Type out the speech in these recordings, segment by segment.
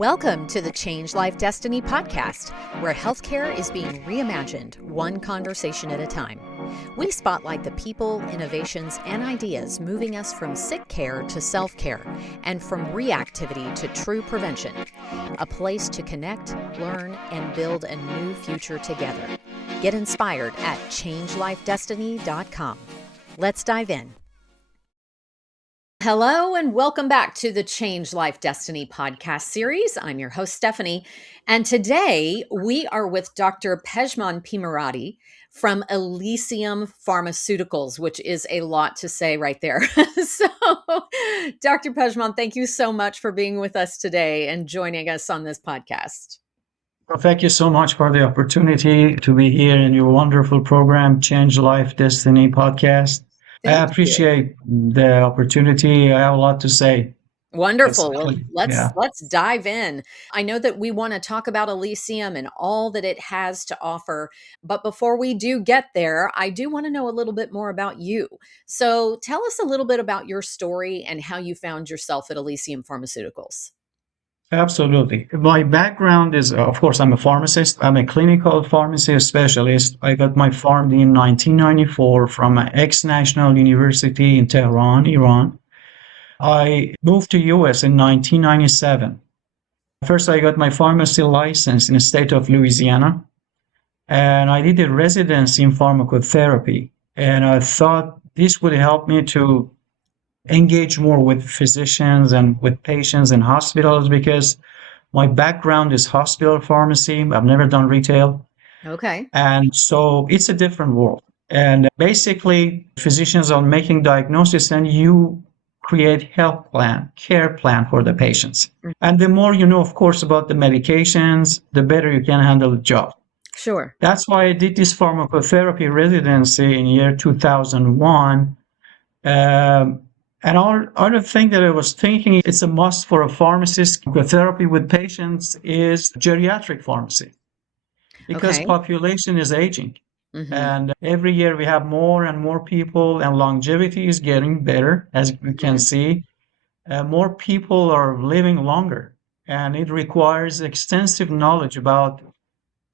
Welcome to the Change Life Destiny podcast, where healthcare is being reimagined one conversation at a time. We spotlight the people, innovations, and ideas moving us from sick care to self-care and from reactivity to true prevention. A place to connect, learn, and build a new future together. Get inspired at changelifedestiny.com. Let's dive in. Hello and welcome back to the Change Life Destiny podcast series. I'm your host, Stephanie, and today we are with Dr. Pejman Pirmoradi from Elysium Pharmaceuticals, which is a lot to say right there. So, Dr. Pejman, thank you so much for being with us today and joining us on this podcast. Well, thank you so much for the opportunity to be here in your wonderful program, Change Life Destiny podcast. I appreciate the opportunity. I have a lot to say. Wonderful. Well, let's dive in. I know that we want to talk about Elysium and all that it has to offer. But before we do get there, I do want to know a little bit more about you. So tell us a little bit about your story and how you found yourself at Elysium Pharmaceuticals. Absolutely. My background is, of course, I'm a pharmacist. I'm a clinical pharmacy specialist. I got my PharmD in 1994 from an ex-national university in Tehran, Iran. I moved to US in 1997. First, I got my pharmacy license in the state of Louisiana, and I did a residency in pharmacotherapy. And I thought this would help me to engage more with physicians and with patients in hospitals because my background is hospital pharmacy. I've never done retail. Okay. And so it's a different world. And basically, physicians are making diagnosis and you create health plan, care plan for the patients. Mm-hmm. And the more you know, of course, about the medications, the better you can handle the job. Sure. That's why I did this pharmacotherapy residency in year 2001. And other thing that I was thinking, it's a must for a pharmacist. Therapy with patients is geriatric pharmacy because population is aging. Mm-hmm. And every year we have more and more people and longevity is getting better, as you can see. More people are living longer and it requires extensive knowledge about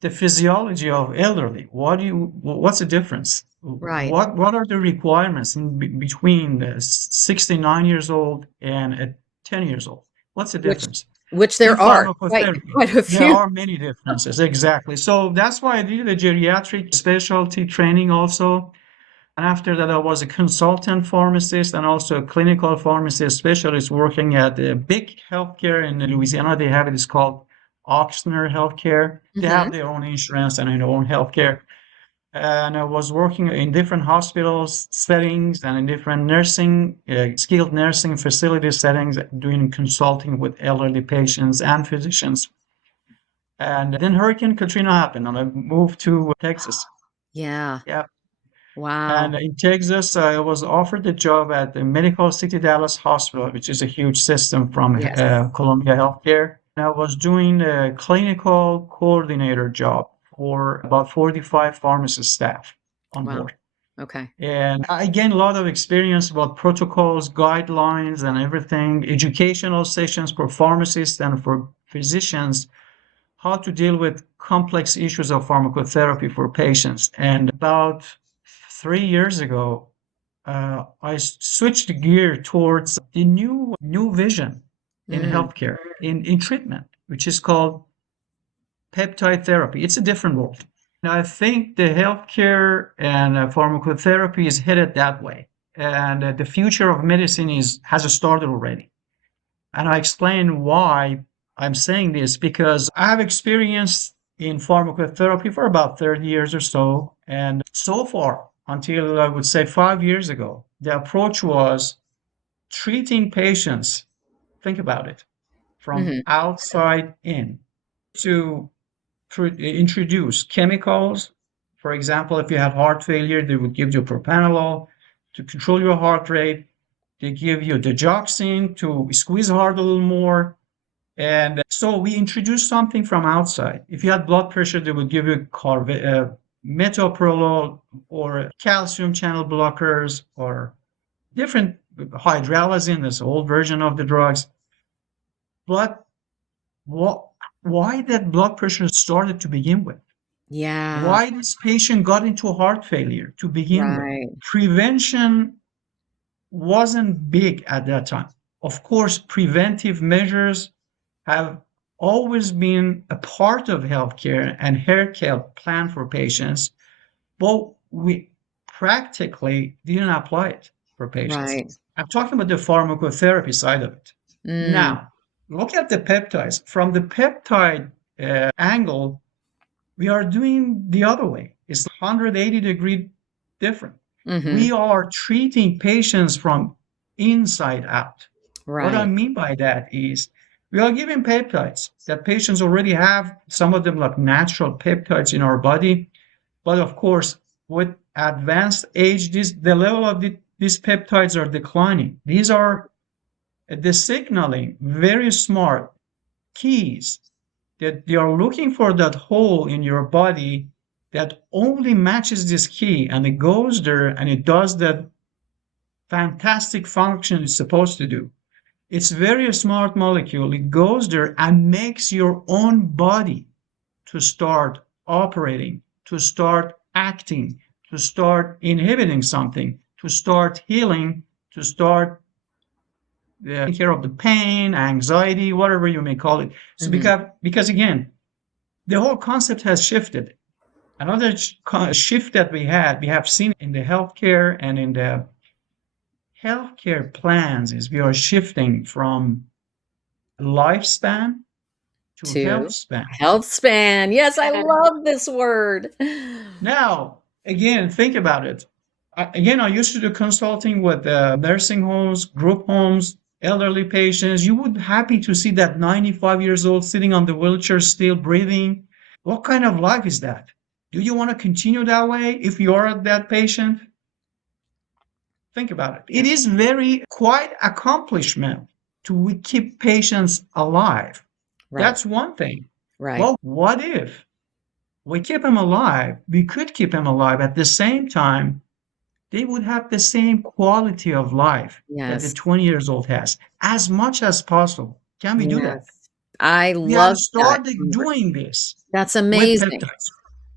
the physiology of elderly. What's the difference? Right. What are the requirements in between 69 years old and 10 years old? What's the difference? Which there are quite a few. There are many differences, exactly. So that's why I did a geriatric specialty training also. And after that, I was a consultant pharmacist and also a clinical pharmacy specialist working at a big healthcare in Louisiana. They have it. It's called Oxner Healthcare. They have their own insurance and their own healthcare. And I was working in different hospitals settings and in different nursing, skilled nursing facility settings, doing consulting with elderly patients and physicians. And then Hurricane Katrina happened and I moved to Texas. Yeah. Wow. And in Texas, I was offered the job at the Medical City Dallas Hospital, which is a huge system from Columbia Healthcare. And I was doing a clinical coordinator job for about 45 pharmacist staff on board. Okay. And I gained a lot of experience about protocols, guidelines, and everything, educational sessions for pharmacists and for physicians, how to deal with complex issues of pharmacotherapy for patients. And about 3 years ago, I switched gear towards the new vision in healthcare, in treatment, which is called peptide therapy. It's a different world. And I think the healthcare and pharmacotherapy is headed that way. And the future of medicine has started already. And I explain why I'm saying this because I have experience in pharmacotherapy for about 30 years or so. And so far, until I would say 5 years ago, the approach was treating patients, think about it, from outside in to introduce chemicals. For example, if you have heart failure, they would give you propranolol to control your heart rate. They give you digoxin to squeeze hard a little more. And so we introduced something from outside. If you had blood pressure, they would give you metoprolol or calcium channel blockers or different hydralazine, this old version of the drugs. But what, why that blood pressure started to begin with, Yeah. why this patient got into heart failure to begin with. Right. Prevention wasn't big at that time. Of course, preventive measures have always been a part of healthcare and healthcare plan for patients, but we practically didn't apply it for patients. Right. I'm talking about the pharmacotherapy side of it. Mm. Now, look at the peptides. From the peptide angle, we are doing the other way. It's 180-degree different. Mm-hmm. We are treating patients from inside out. What I Right. mean by that is we are giving peptides that patients already have, some of them like natural peptides in our body. But of course, with advanced age, the level of these peptides are declining. These are the signaling, very smart keys that they are looking for that hole in your body that only matches this key, and it goes there and it does that fantastic function it's supposed to do. It's very smart molecule. It goes there and makes your own body to start operating, to start acting, to start inhibiting something, to start healing, to start taking care of the pain, anxiety, whatever you may call it. So Mm-hmm. because again, the whole concept has shifted. Another shift that we have seen in the healthcare and in the healthcare plans is we are shifting from lifespan to health To span. health span. Yes, I love this word. Now, again, think about it. Again, I used to do consulting with nursing homes, group homes, elderly patients. You would be happy to see that 95 years old sitting on the wheelchair, still breathing. What kind of life is that? Do you want to continue that way if you are that patient? Think about it. It Yeah. is very quite accomplishment to keep patients alive. Right. That's one thing. Right. Well, what if we keep them alive? We could keep them alive at the same time they would have the same quality of life that the Yes. 20 years old has as much as possible. Can we do that? Yes. I We have love that. started doing this That's with amazing. peptides.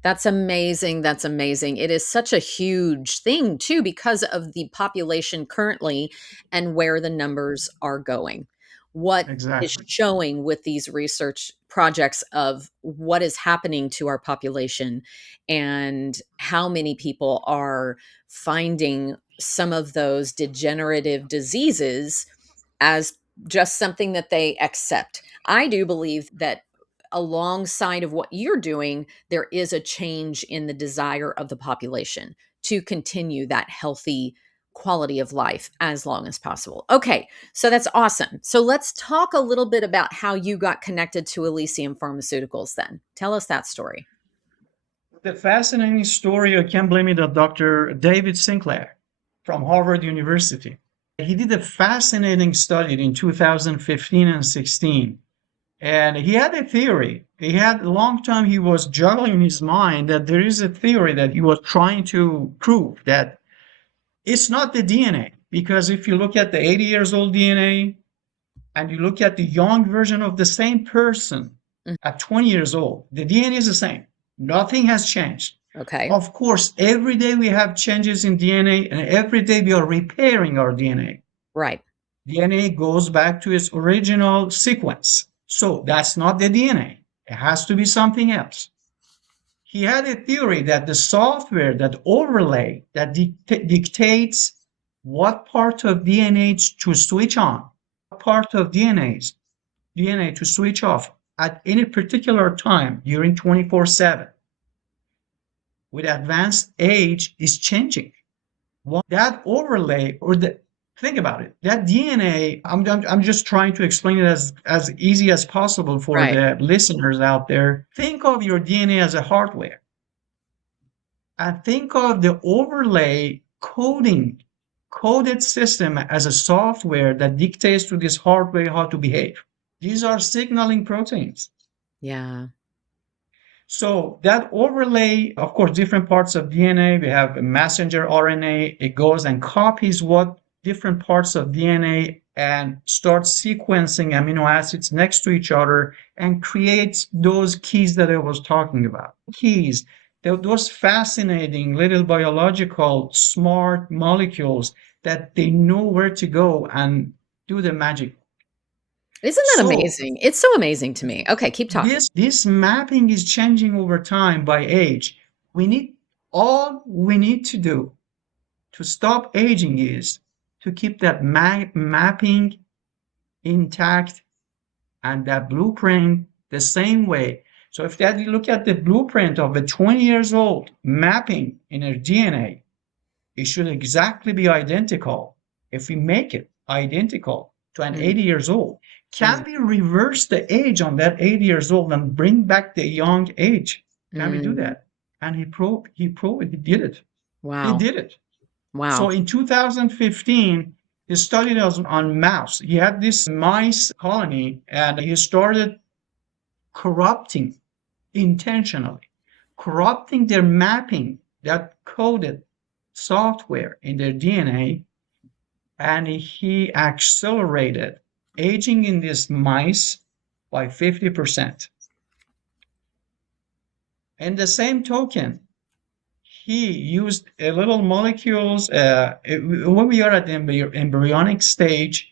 That's amazing. That's amazing. It is such a huge thing, too, because of the population currently and where the numbers are going. What is Exactly. showing with these research projects of what is happening to our population and how many people are finding some of those degenerative diseases as just something that they accept. I do believe that alongside of what you're doing, there is a change in the desire of the population to continue that healthy quality of life as long as possible. Okay, so that's awesome. So let's talk a little bit about how you got connected to Elysium Pharmaceuticals then. Tell us that story. The fascinating story, I can't blame it, of Dr. David Sinclair from Harvard University. He did a fascinating study in 2015 and 16. And he had a theory. He had a long time he was juggling in his mind that there is a theory that he was trying to prove that it's not the DNA. Because if you look at the 80 years old DNA and you look at the young version of the same person Mm. at 20 years old, the DNA is the same. Nothing has changed. Okay. Of course, every day we have changes in DNA, and every day we are repairing our DNA. Right. DNA goes back to its original sequence. So that's not the DNA. It has to be something else. He had a theory that the software, that overlay that dictates what part of DNA to switch on, what part of DNA to switch off at any particular time during 24/7 with advanced age is changing. That overlay or the think about it. That DNA, I'm just trying to explain it as easy as possible for Right. the listeners out there. Think of your DNA as a hardware and think of the overlay coded system as a software that dictates to this hardware how to behave. These are signaling proteins. Yeah. So that overlay, of course, different parts of DNA, we have a messenger RNA, it goes and copies what different parts of DNA and starts sequencing amino acids next to each other and creates those keys that I was talking about. Keys, those fascinating little biological smart molecules that they know where to go and do the magic. Isn't that So amazing? It's so amazing to me. Okay, keep talking. this mapping is changing over time by age. All we need to do to stop aging is to keep that mapping intact and that blueprint the same way. So if that you look at the blueprint of a 20 years old mapping in her DNA, it should exactly be identical. If we make it identical to an 80 years old, can we reverse the age on that 80 years old and bring back the young age? Can we do that? And he did it. He Wow. did it. So Wow. in 2015, he studied us on mouse. He had this mice colony and he started corrupting intentionally, corrupting their mapping, that coded software in their DNA, and he accelerated aging in these mice by 50%. In the same token, he used a little molecules. When we are at the embryonic stage,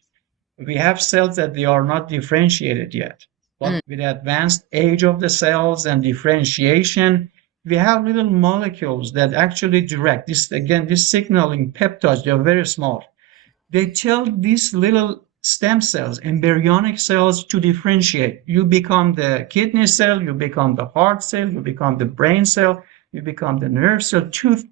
we have cells that they are not differentiated yet. But with the advanced age of the cells and differentiation, we have little molecules that actually direct this. Again, this signaling peptides, they are very small. They tell these little stem cells, embryonic cells, to differentiate. You become the kidney cell, you become the heart cell, you become the brain cell, you become the nerve cell, tooth,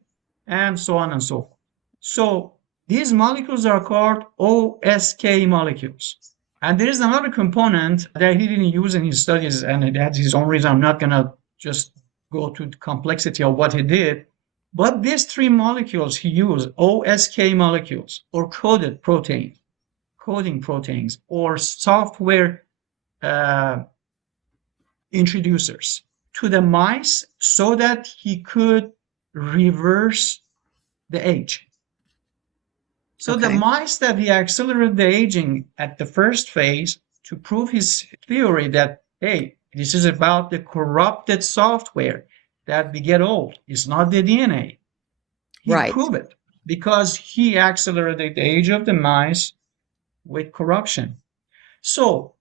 and so on and so forth. So these molecules are called OSK molecules. And there is another component that he didn't use in his studies, and that's his own reason. I'm not going to just go to the complexity of what he did. But these three molecules he used, OSK molecules, or coding proteins, or software introducers to the mice so that he could reverse the age. So the mice that he accelerated the aging at the first phase to prove his theory that, hey, this is about the corrupted software that we get old. It's not the DNA. He proved it because he accelerated the age of the mice with corruption. So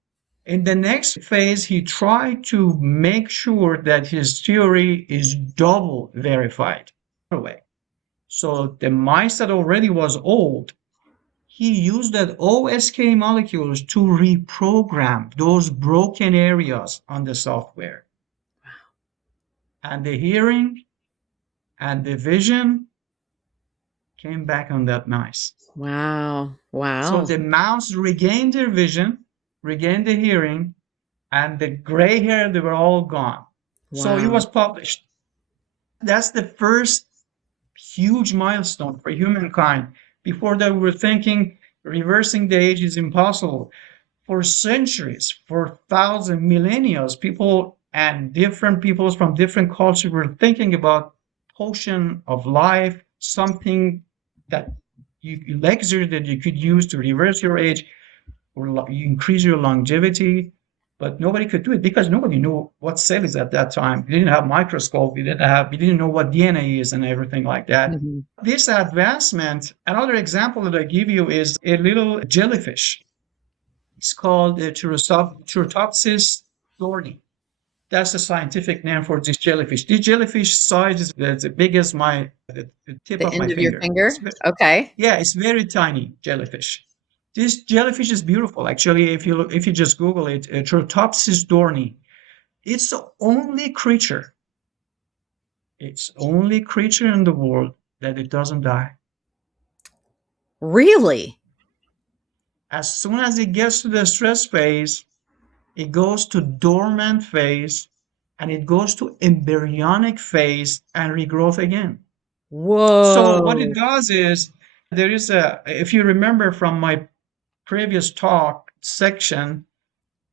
in the next phase, he tried to make sure that his theory is double verified. So the mice that already was old, he used that OSK molecules to reprogram those broken areas on the software. And the hearing and the vision came back on that mice. Wow. Wow. So the mouse regained their vision, regained the hearing, and the gray hair, they were all gone. Wow. So it was published. That's the first huge milestone for humankind. Before that, we were thinking reversing the age is impossible. For centuries, for thousands, millennia, people and different peoples from different cultures were thinking about potion of life, something that elixir that you could use to reverse your age or you increase your longevity, but nobody could do it because nobody knew what cell is at that time. We didn't have microscope. We didn't know what DNA is and everything like that. This advancement, another example that I give you is a little jellyfish. It's called Turritopsis dohrnii. That's the scientific name for this jellyfish. This jellyfish size is as big as the tip The of my end of your finger. finger? Okay. Yeah, it's very tiny jellyfish. This jellyfish is beautiful. Actually, if you just Google it, Turritopsis dohrnii, it's the only creature. It's only creature in the world that it doesn't die. Really? As soon as it gets to the stress phase, it goes to dormant phase, and it goes to embryonic phase and regrowth again. Whoa. So what it does is there is if you remember from my previous talk section,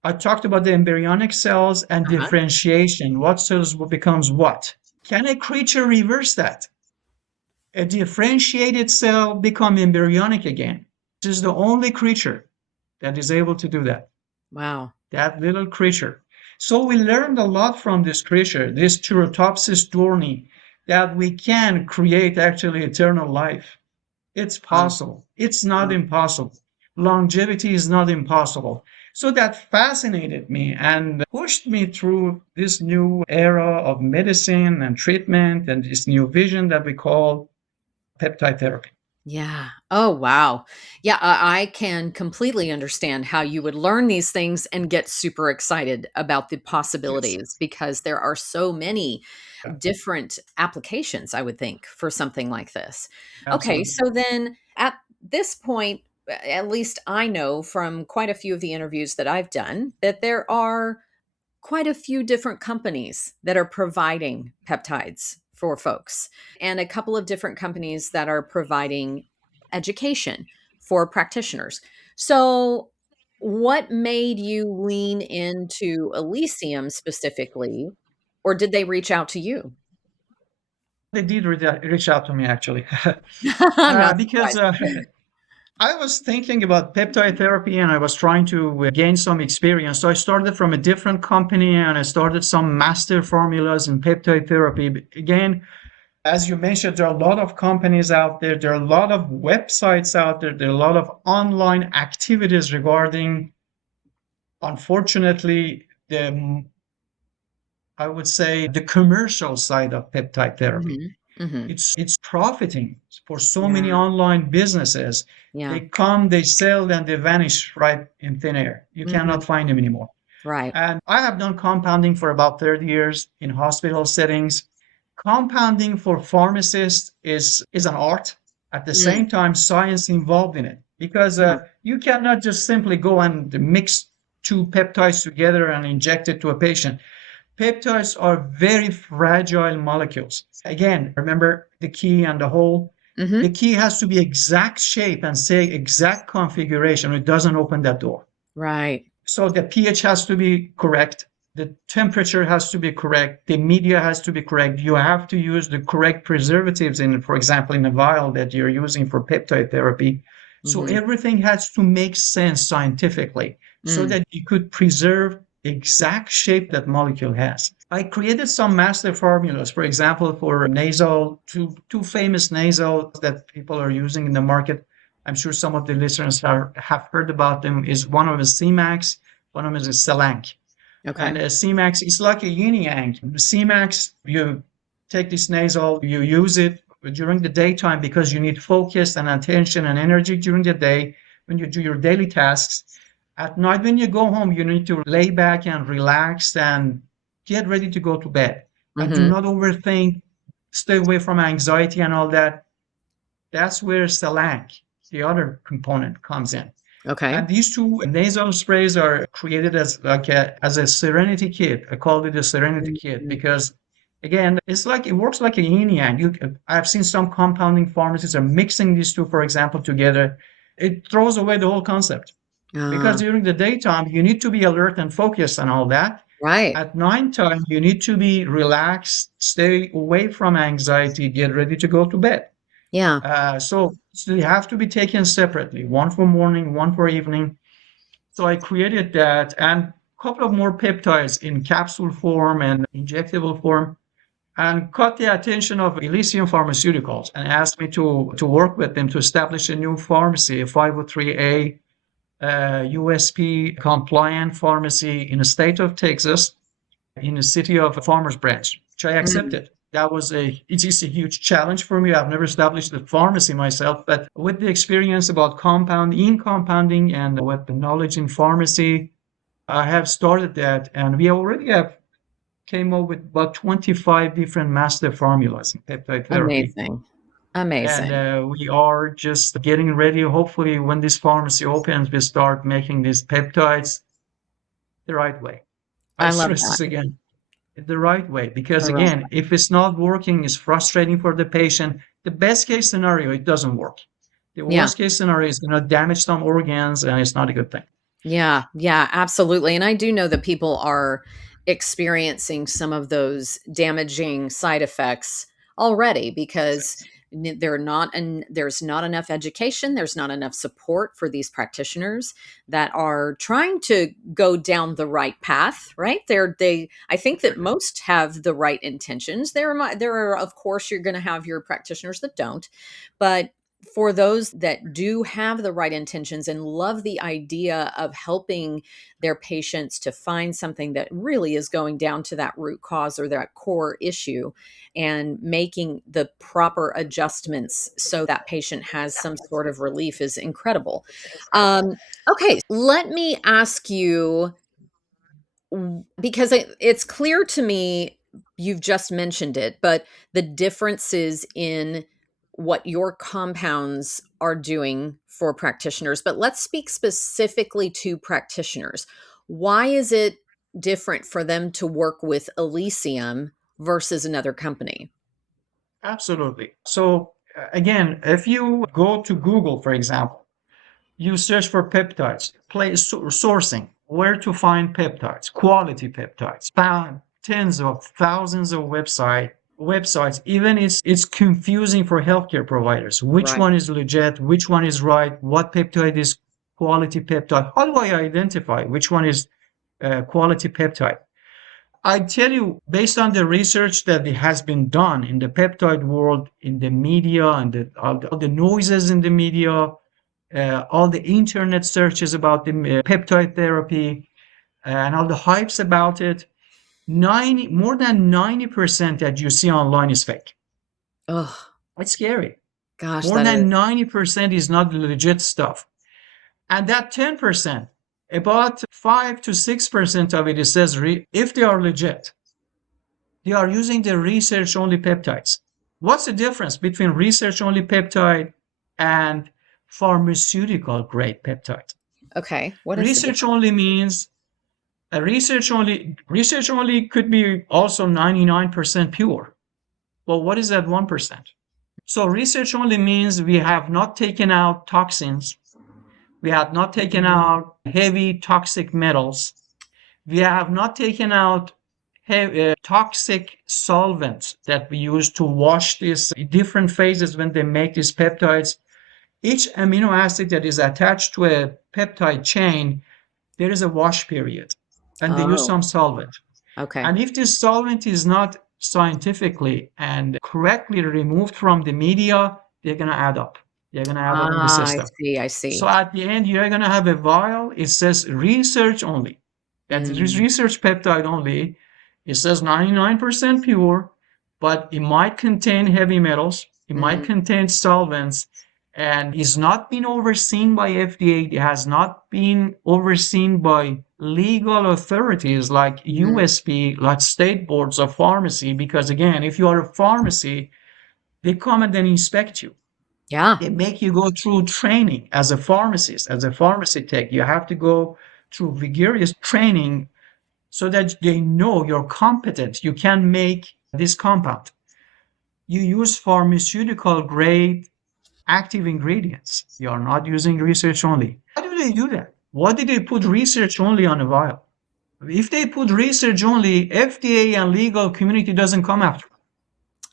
I talked about the embryonic cells and differentiation. What cells becomes what? Can a creature reverse that? A differentiated cell become embryonic again. This is the only creature that is able to do that, Wow. that little creature. So we learned a lot from this creature, this Turritopsis dohrnii, that we can create actually eternal life. It's Wow. possible. It's not Wow. impossible. Longevity is not impossible. So that fascinated me and pushed me through this new era of medicine and treatment and this new vision that we call peptide therapy. Yeah. Oh, wow. Yeah, I can completely understand how you would learn these things and get super excited about the Yes. possibilities because there are so many Yeah, different applications, I would think, for something like this. Okay, absolutely. so then at this point, at least I know from quite a few of the interviews that I've done that there are quite a few different companies that are providing peptides for folks, and a couple of different companies that are providing education for practitioners. So, what made you lean into Elysium specifically, or did they reach out to you? They did reach out to me actually, I'm not because surprised. I was thinking about peptide therapy and I was trying to gain some experience. So I started from a different company and I started some master formulas in peptide therapy. But again, as you mentioned, there are a lot of companies out there. There are a lot of websites out there. There are a lot of online activities regarding, unfortunately, I would say, the commercial side of peptide therapy. Mhm. Mhm. It's profiting for so many Yeah. online businesses. Yeah. They come, they sell, and they vanish right in thin air. You Mhm. cannot find them anymore. Right. And I have done compounding for about 30 years in hospital settings. Compounding for pharmacists is an art. At the Mm. same time, science involved in it because Yeah. you cannot just simply go and mix two peptides together and inject it to a patient. Peptides are very fragile molecules. Again, remember the key and the hole? The Mhm. key has to be exact shape and say exact configuration. It doesn't open that door. Right. So the pH has to be correct. The temperature has to be correct. The media has to be correct. You have to use the correct preservatives in, for example, in a vial that you're using for peptide therapy. So Mhm. everything has to make sense scientifically so Mm. that you could preserve exact shape that molecule has. I created some master formulas, for example, for nasal, two famous nasal that people are using in the market. I'm sure some of the listeners have heard about them. Is one of them is C-Max, one of them is Selank. And Okay. C-Max is like a yin yang. C-Max, you take this nasal, you use it during the daytime because you need focus and attention and energy during the day when you do your daily tasks. At night, when you go home, you need to lay back and relax and get ready to go to bed. And do Mhm. not overthink, stay away from anxiety and all that. That's where Selank, the other component, comes in. Okay. And these two nasal sprays are created as like a serenity kit. I called it a serenity kit Mhm. because again, it's like it works like a yin yang. I've seen some compounding pharmacies are mixing these two, for example, together. It throws away the whole concept because Ah, during the daytime you need to be alert and focused and all that. right. At nighttime you need to be relaxed, stay away from anxiety, get ready to go to bed. Yeah. So they have to be taken separately, one for morning, one for evening. So I created that and a couple of more peptides in capsule form and injectable form and caught the attention of Elysium Pharmaceuticals and asked me to work with them to establish a new pharmacy, a 503A USP compliant pharmacy in the state of Texas in the city of Farmers Branch, which I Mm. accepted. It is a huge challenge for me. I've never established a pharmacy myself, but with the experience about compounding and with the knowledge in pharmacy, I have started that and we already have came up with about 25 different master formulas in peptide therapy. Amazing. And Amazing. we are just getting ready. Hopefully, when this pharmacy opens, we start making these peptides the right way. I I love stress that. this again, the right way, because The right again, if it's not working, it's frustrating for the patient. The best case scenario, it doesn't work. The Yeah. worst case scenario is going to damage some organs, and it's not a good thing. Yeah. Yeah, absolutely. And I do know that people are experiencing some of those damaging side effects already because There's not enough education, there's not enough support for these practitioners that are trying to go down the right path, right? I think that most have the right intentions. There are, of course, you're going to have your practitioners that don't, but for those that do have the right intentions and love the idea of helping their patients to find something that really is going down to that root cause or that core issue and making the proper adjustments so that patient has some sort of relief is incredible. Okay, let me ask you, because it's clear to me, you've just mentioned it, but the differences in what your compounds are doing for practitioners. But let's speak specifically to practitioners. Why is it different for them to work with Elysium versus another company? Absolutely. So again, if you go to Google, for example, you search for peptides, sourcing, where to find peptides, quality peptides, found tens of thousands of websites. Even it's confusing for healthcare providers. Which Right. one is legit? Which one is right? What peptide is quality peptide? How do I identify which one is quality peptide? I tell you, based on the research that has been done in the peptide world, in the media, and all the noises in the media, all the internet searches about the peptide therapy, and all the hypes about it, more than 90% that you see online is fake. Oh, It's scary. gosh, More that is. than 90% is not legit stuff. And that 10%, about 5 to 6% of it says if they are legit, they are using the research only peptides. What's the difference between research only peptide and pharmaceutical grade peptide? Okay. What is the Research difference? only means research only could be also 99% pure. Well, what is that 1%? So research only means we have not taken out toxins, we have not taken out heavy toxic metals, we have not taken out toxic solvents that we use to wash these different phases when they make these peptides. Each amino acid that is attached to a peptide chain, there is a wash period, and they use Oh, some solvent. okay. And if this solvent is not scientifically and correctly removed from the media, they're going to add up. They're going to add up in the Ah, I system. see. I So see. at the end, you're going to have a vial. It says research only. That is Mm, research peptide only. It says 99% pure, but it might contain heavy metals. It might mhm, contain solvents, and is not been overseen by FDA. It has not been overseen by legal authorities like mhm. USP, like state boards of pharmacy. Because again, if you are a pharmacy, they come and then inspect you. Yeah. They make you go through training as a pharmacist, as a pharmacy tech. You have to go through vigorous training so that they know you're competent. You can make this compound. You use pharmaceutical grade active ingredients. You are not using research only. Why do they do that? Why did they put research only on a vial? If they put research only, FDA and legal community doesn't come after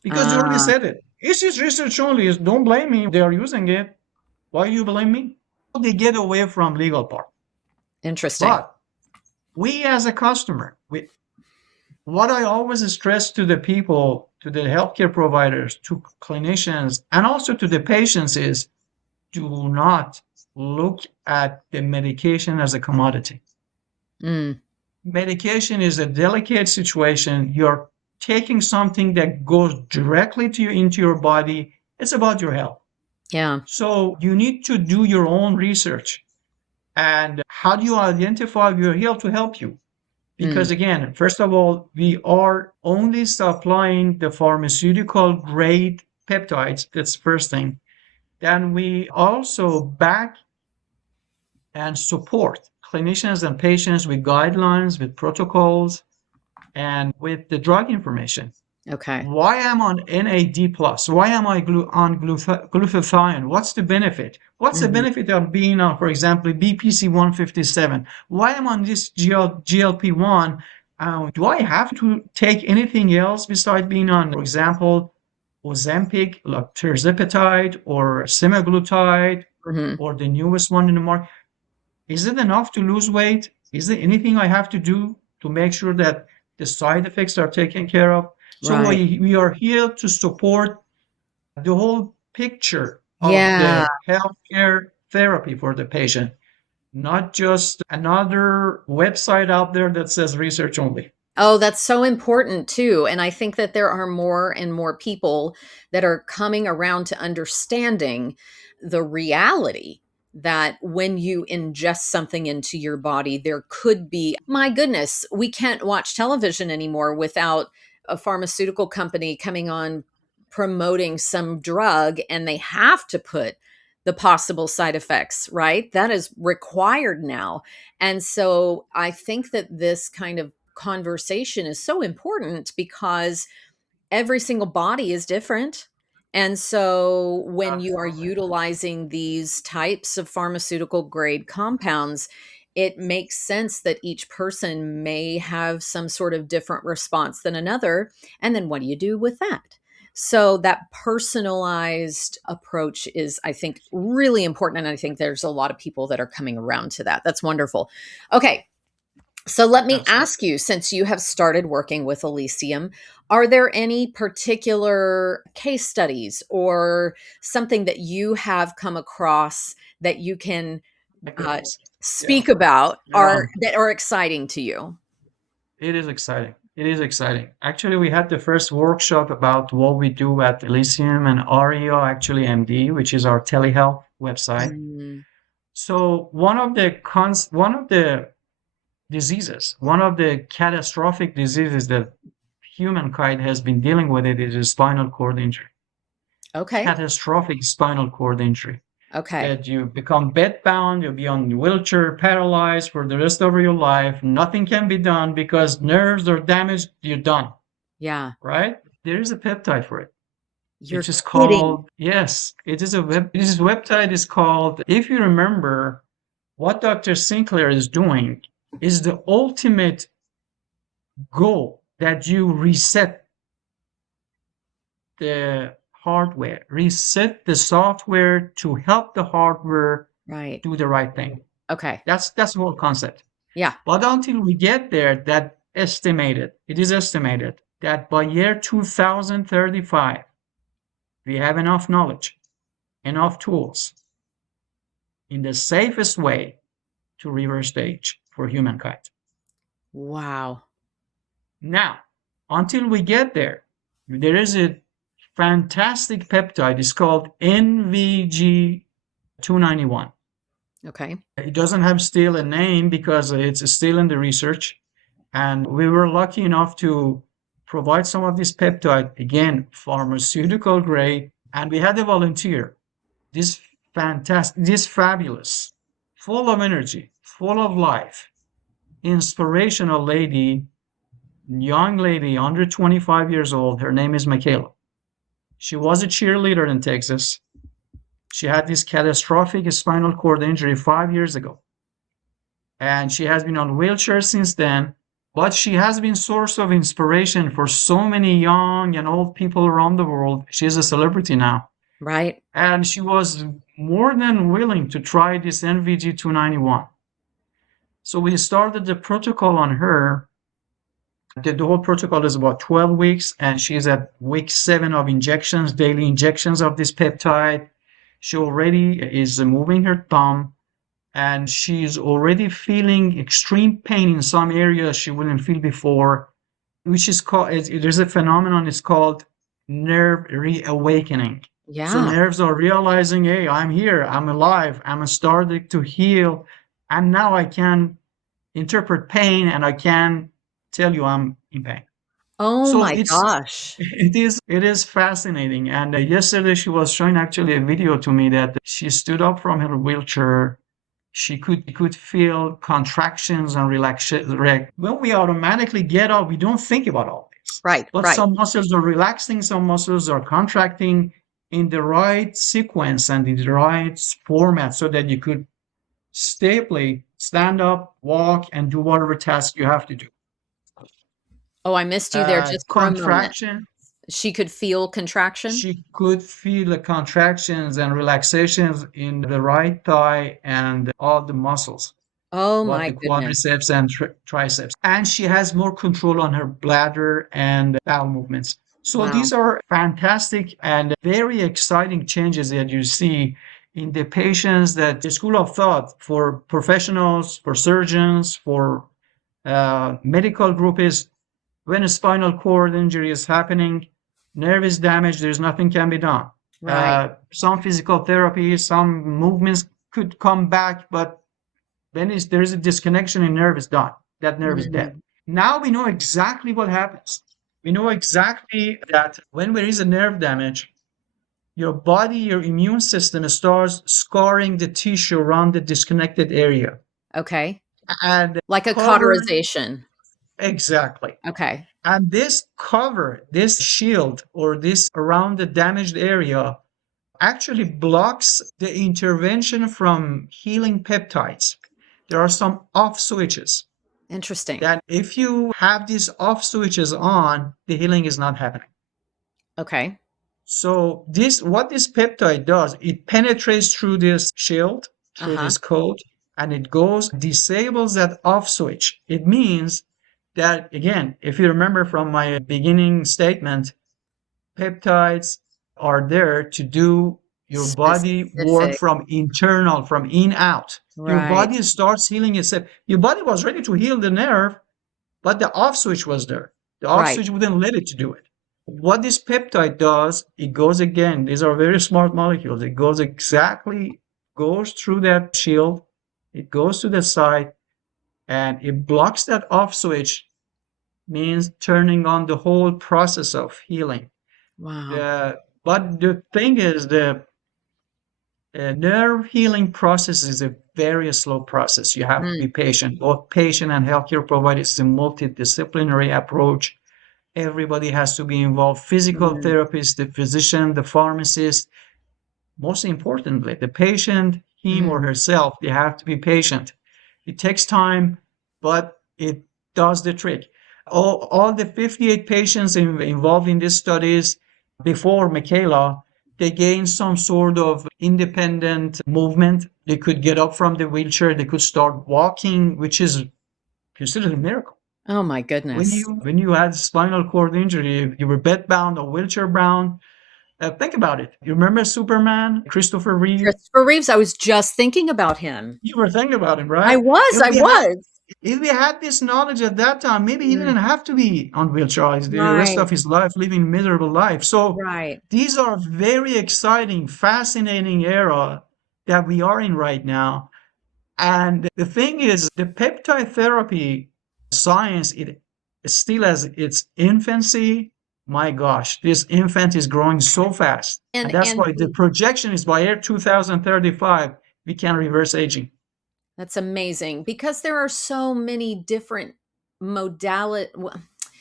because they already Ah, said it. It's just research only. Don't blame me. They are using it. Why do you blame me? They get away from legal part. interesting. But we as a customer, what I always stress to the people, to the healthcare providers, to clinicians, and also to the patients is do not look at the medication as a commodity. Mm, Medication is a delicate situation. You're taking something that goes directly to you into your body. It's about your health. yeah. So you need to do your own research. And how do you identify your health to help you? Mm, Because again, first of all, we are only supplying the pharmaceutical grade peptides. That's the first thing. Then we also back and support clinicians and patients with guidelines, with protocols, and with the drug information. okay. Why am I on NAD plus? Why am I on glutathione? What's the benefit? What's the Mhm. benefit of being on, for example, BPC 157? Why am I on this GLP-1? Do I have to take anything else besides being on, for example, Ozempic, like tirzepatide or semaglutide, Hmm. or the newest one in the market. Is it enough to lose weight? Is there anything I have to do to make sure that the side effects are taken care of? So Right. we are here to support the whole picture of Yeah. the healthcare therapy for the patient, not just another website out there that says research only. Oh, that's so important too. And I think that there are more and more people that are coming around to understanding the reality that when you ingest something into your body, there could be, my goodness, we can't watch television anymore without a pharmaceutical company coming on promoting some drug and they have to put the possible side effects, right? That is required now. And so I think that this kind of conversation is so important because every single body is different. And so when you are Absolutely. utilizing these types of pharmaceutical grade compounds, it makes sense that each person may have some sort of different response than another. And then what do you do with that? So that personalized approach is, I think, really important. And I think there's a lot of people that are coming around to that. That's wonderful. Okay, so let me Absolutely. ask you, since you have started working with Elysium, are there any particular case studies or something that you have come across that you can My uh, goodness. Yeah. speak about There are are. that are exciting to you? It is exciting. It is exciting. Actually, we had the first workshop about what we do at Elysium and REO, actually MD, which is our telehealth website. Mm, So one of the diseases, one of the catastrophic diseases that humankind has been dealing with it is a spinal cord injury. okay. Catastrophic spinal cord injury. Okay. That you become bedbound, you'll be on wheelchair, paralyzed for the rest of your life. Nothing can be done because nerves are damaged, you're done, Yeah. right? There is a peptide for it, which You're is kidding. called, yes, it is a this peptide is called, if you remember, what Dr. Sinclair is doing is the ultimate goal that you reset the hardware, reset the software to help the hardware Right. do the right thing. Okay. That's the whole concept. Yeah. But until we get there, it is estimated that by year 2035, we have enough knowledge, enough tools in the safest way to reverse the age for humankind. Wow. Now, until we get there, there is a fantastic peptide. It's called NVG 291. Okay. It doesn't have still a name because it's still in the research. And we were lucky enough to provide some of this peptide, again, pharmaceutical grade. And we had a volunteer, this fantastic, this fabulous, full of energy, full of life, inspirational lady, young lady, under 25 years old. Her name is Michaela. She was a cheerleader in Texas. She had this catastrophic spinal cord injury 5 years ago. And she has been on wheelchair since then, but she has been source of inspiration for so many young and old people around the world. She's a celebrity now, Right. and she was more than willing to try this NVG 291. So we started the protocol on her. The whole protocol is about 12 weeks, and she's at week 7 of injections, daily injections of this peptide. She already is moving her thumb, and she's already feeling extreme pain in some areas she wouldn't feel before, which is called, there's a phenomenon, it's called nerve reawakening. So Yeah. nerves are realizing, hey, I'm here, I'm alive, I'm starting to heal, and now I can interpret pain and I can tell you I'm in pain. Oh So my gosh. it is fascinating. And yesterday she was showing actually a video to me that she stood up from her wheelchair. She could feel contractions and relaxation. When we automatically get up, we don't think about all this. Right. But Right. some muscles are relaxing, some muscles are contracting in the right sequence and in the right format so that you could stably stand up, walk, and do whatever task you have to do. Oh, I missed you there just for a moment. Contraction. She could feel contraction? She could feel the contractions and relaxations in the right thigh and all the muscles, Oh what my the goodness. quadriceps and triceps. And she has more control on her bladder and bowel movements. So Wow. these are fantastic and very exciting changes that you see in the patients, that the school of thought for professionals, for surgeons, for medical group is when a spinal cord injury is happening, nerve is damaged, there's nothing can be done. Right. Some physical therapy, some movements could come back, but when there is a disconnection in nerve is done. That nerve is dead. Mm, Now we know exactly what happens. We know exactly that when there is a nerve damage, your body, your immune system starts scarring the tissue around the disconnected area okay. and Like a cover cauterization. exactly. Okay. And this cover, this shield, or this around the damaged area actually blocks the intervention from healing peptides. There are some off switches Interesting. that if you have these off switches on, the healing is not happening. Okay. So what this peptide does, it penetrates through this shield, through Uh-huh. this coat, and it goes, disables that off switch. It means that, again, if you remember from my beginning statement, peptides are there to do your body work Specific. from internal, from in out. Your Right. body starts healing itself. Your body was ready to heal the nerve, but the off switch was there. The off Right. switch wouldn't let it to do it. What this peptide does, it goes again. These are very smart molecules. It goes exactly, goes through that shield. It goes to the side and it blocks that off switch, means turning on the whole process of healing. Wow. But the thing is, the nerve healing process is a very slow process. You have to be Mm, patient. Both patient and healthcare providers. It's a multidisciplinary approach. Everybody has to be involved. Physical mm, therapist, the physician, the pharmacist. Most importantly, the patient, him or mm. herself, they have to be patient. It takes time, but it does the trick. All the 58 patients involved in these studies before Michaela, they gained some sort of independent movement. They could get up from the wheelchair, they could start walking, which is considered a miracle. Oh my When goodness. you had spinal cord injury, you were bedbound or wheelchair bound. Think about it. You remember Superman, Christopher Reeve? Christopher Reeves, I was just thinking about him. You were thinking about him, I right? was, If I we had was. if we had this knowledge at that time, maybe he Mm, didn't have to be on wheelchair the rest right, of his life, living miserable life. So right. these are very exciting, fascinating era that we are in right now. And the thing is, the peptide therapy science, it still has its infancy. My gosh, this infant is growing so fast. And that's And why the projection is by year 2035, we can reverse aging. that's amazing because there are so many different modality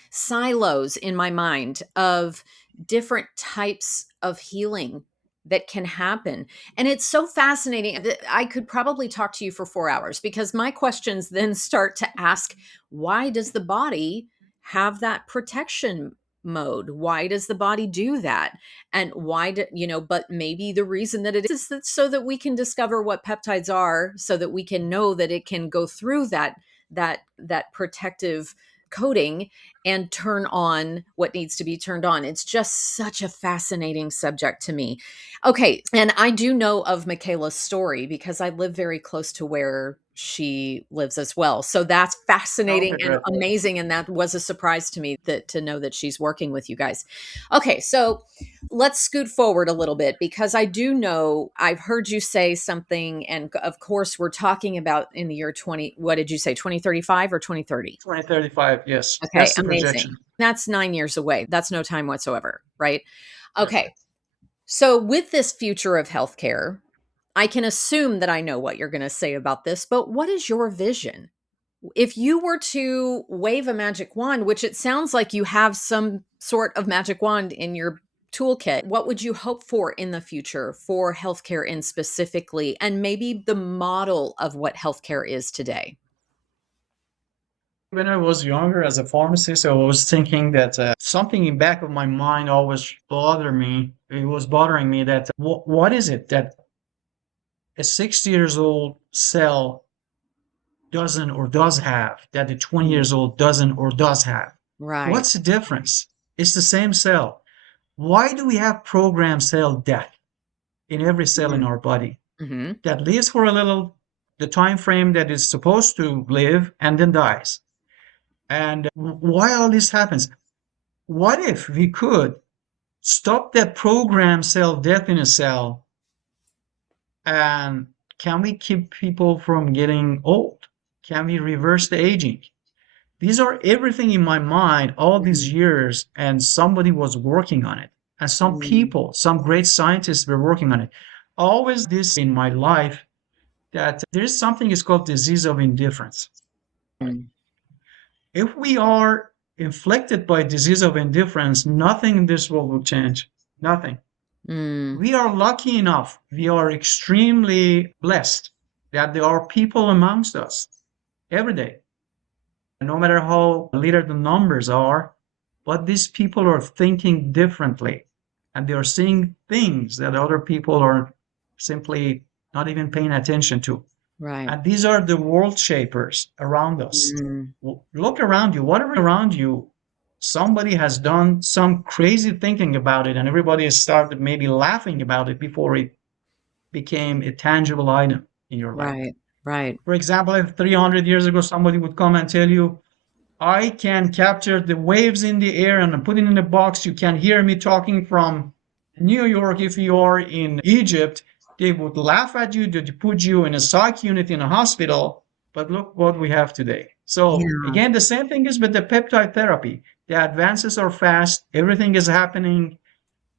silos in my mind of different types of healing that can happen. And it's so fascinating that I could probably talk to you for 4 hours because my questions then start to ask, why does the body have that protection mode? Why does the body do that? And why do, but maybe the reason that it is that so that we can discover what peptides are, so that we can know that it can go through that protective coating and turn on what needs to be turned on. It's just such a fascinating subject to me. Okay, and I do know of Michaela's story because I live very close to where she lives as well. So that's fascinating Okay, and great. amazing, and that was a surprise to me that to know that she's working with you guys. Okay, so let's scoot forward a little bit because I do know I've heard you say something, and of course we're talking about in the year 20, what did you say, 2035 or 2030? 2035, yes. Okay, That's the amazing. projection. That's 9 years away. That's no time whatsoever, right? Okay. Perfect. So with this future of healthcare, I can assume that I know what you're going to say about this, but what is your vision? If you were to wave a magic wand, which it sounds like you have some sort of magic wand in your toolkit, what would you hope for in the future for healthcare in specifically, and maybe the model of what healthcare is today? When I was younger as a pharmacist, I was thinking that something in back of my mind always bothered me. It was bothering me that what is it that a 60 years old cell doesn't or does have that the 20 Mm. years old doesn't or does have? Right. What's the difference? It's the same cell. Why do we have programmed cell death in every cell in Mm. our body Hmm. that lives for a little, the time frame that it's supposed to live, and then dies? And why all this happens? What if we could stop that programmed cell death in a cell, and can we keep people from getting old? Can we reverse the aging? These are everything in my mind all these Mm. years, and somebody was working on it. And some Mm. people, some great scientists were working on it. Always this in my life that there is something is called disease of indifference. Mm. If we are inflicted by disease of indifference, nothing in this world will change. Nothing. Mm. We are lucky enough, we are extremely blessed that there are people amongst us every day, no matter how little the numbers are, but these people are thinking differently and they are seeing things that other people are simply not even paying attention to. Right. And these are the world shapers around us. Mm. Look around you, whatever around you, somebody has done some crazy thinking about it, and everybody has started maybe laughing about it before it became a tangible item in your life. Right. Right. For example, if 300 years ago somebody would come and tell you, I can capture the waves in the air and put it in a box. You can hear me talking from New York. If you are in Egypt, they would laugh at you to put you in a psych unit in a hospital. But look what we have today. So Yeah. again, the same thing is with the peptide therapy. The advances are fast. Everything is happening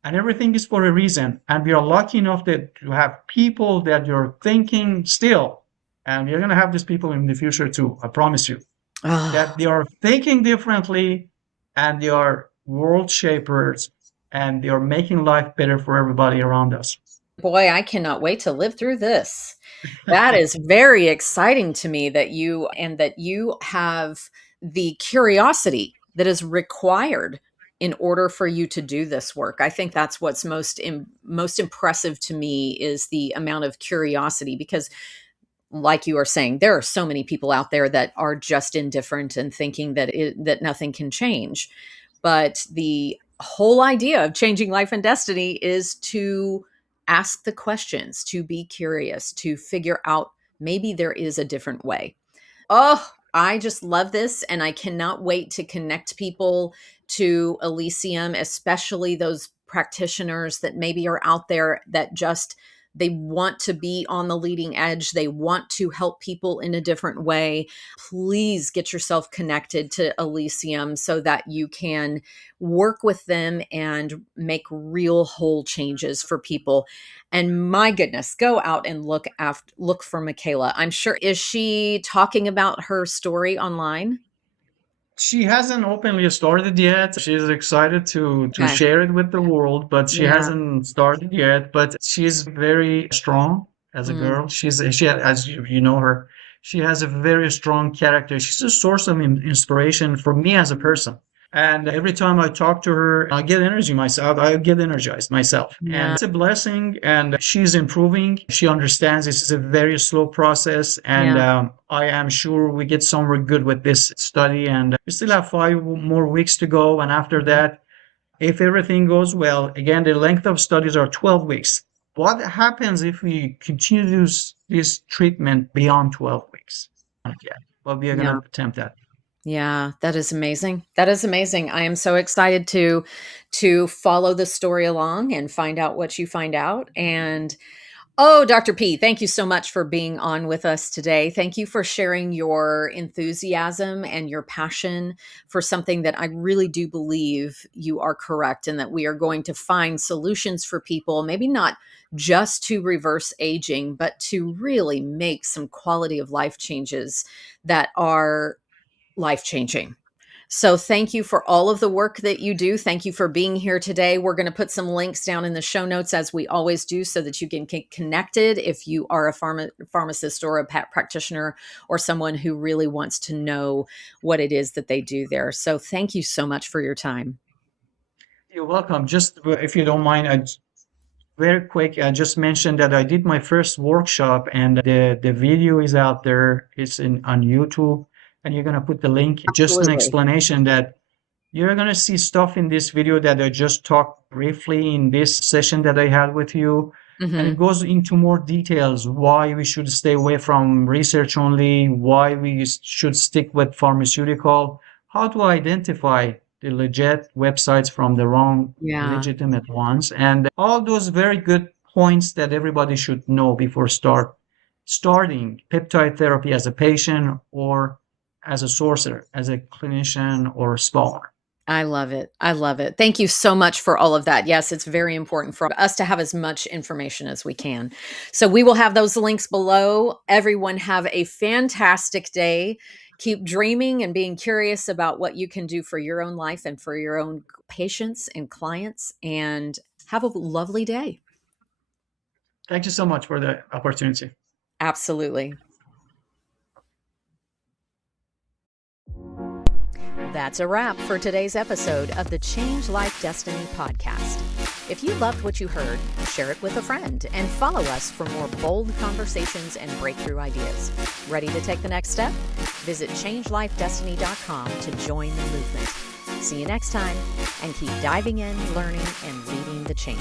and everything is for a reason. And we are lucky enough that to have people that you're thinking still. And we're going to have these people in the future too. I promise you Oh, that they are thinking differently and they are world shapers and they are making life better for everybody around us. boy, I cannot wait to live through this. That is very exciting to me that you have the curiosity that is required in order for you to do this work. I think that's what's most impressive to me is the amount of curiosity because like you are saying, there are so many people out there that are just indifferent and thinking that nothing can change. But the whole idea of changing life and destiny is to ask the questions, to be curious, to figure out maybe there is a different way. Oh, I just love this. And I cannot wait to connect people to Elysium, especially those practitioners that maybe are out there that just they want to be on the leading edge. They want to help people in a different way. Please get yourself connected to Elysium so that you can work with them and make real whole changes for people. And my goodness, go out and look for Michaela. I'm sure is she talking about her story online? She hasn't openly started yet. She's excited to Okay. share it with the world, but she Yeah. hasn't started yet. But she's very strong as a Mm. girl. As you know her, she has a very strong character. She's a source of inspiration for me as a person. And every time I talk to her, I get energy myself. I get energized myself. And Yeah. it's a blessing. And she's improving. She understands this is a very slow process. And Yeah. I am sure we get somewhere good with this study. And we still have 5 more weeks to go. And after Mhm. that, if everything goes well, again, the length of studies are 12 weeks. What happens if we continue this treatment beyond 12 weeks? Yeah. Well, we are going Yeah. to attempt that. Yeah, that is amazing. That is amazing. I am so excited to follow the story along and find out what you find out. And oh, Dr. P, thank you so much for being on with us today. Thank you for sharing your enthusiasm and your passion for something that I really do believe you are correct and that we are going to find solutions for people, maybe not just to reverse aging, but to really make some quality of life changes that are life changing. So thank you for all of the work that you do. Thank you for being here today. We're going to put some links down in the show notes as we always do so that you can get connected if you are a pharmacist or a practitioner or someone who really wants to know what it is that they do there. So thank you so much for your time. You're welcome. Just if you don't mind, very quick, I just mentioned that I did my first workshop and the video is out there. It's on YouTube, and you're gonna put the link. Just an Absolutely. explanation that you're gonna see stuff in this video that I just talked briefly in this session that I had with you, and it Hmm. goes into more details why we should stay away from research only, why we should stick with pharmaceutical, how to identify the legit websites from the wrong Yeah. legitimate ones, and all those very good points that everybody should know before starting peptide therapy as a patient or as a sourcer, as a clinician or scholar. I love it. I love it. Thank you so much for all of that. Yes, it's very important for us to have as much information as we can. So we will have those links below. Everyone have a fantastic day. Keep dreaming and being curious about what you can do for your own life and for your own patients and clients, and have a lovely day. Thank you so much for the opportunity. Absolutely. That's a wrap for today's episode of the Change Life Destiny podcast. If you loved what you heard, share it with a friend and follow us for more bold conversations and breakthrough ideas. Ready to take the next step? Visit changelifedestiny.com to join the movement. See you next time, and keep diving in, learning, and leading the change.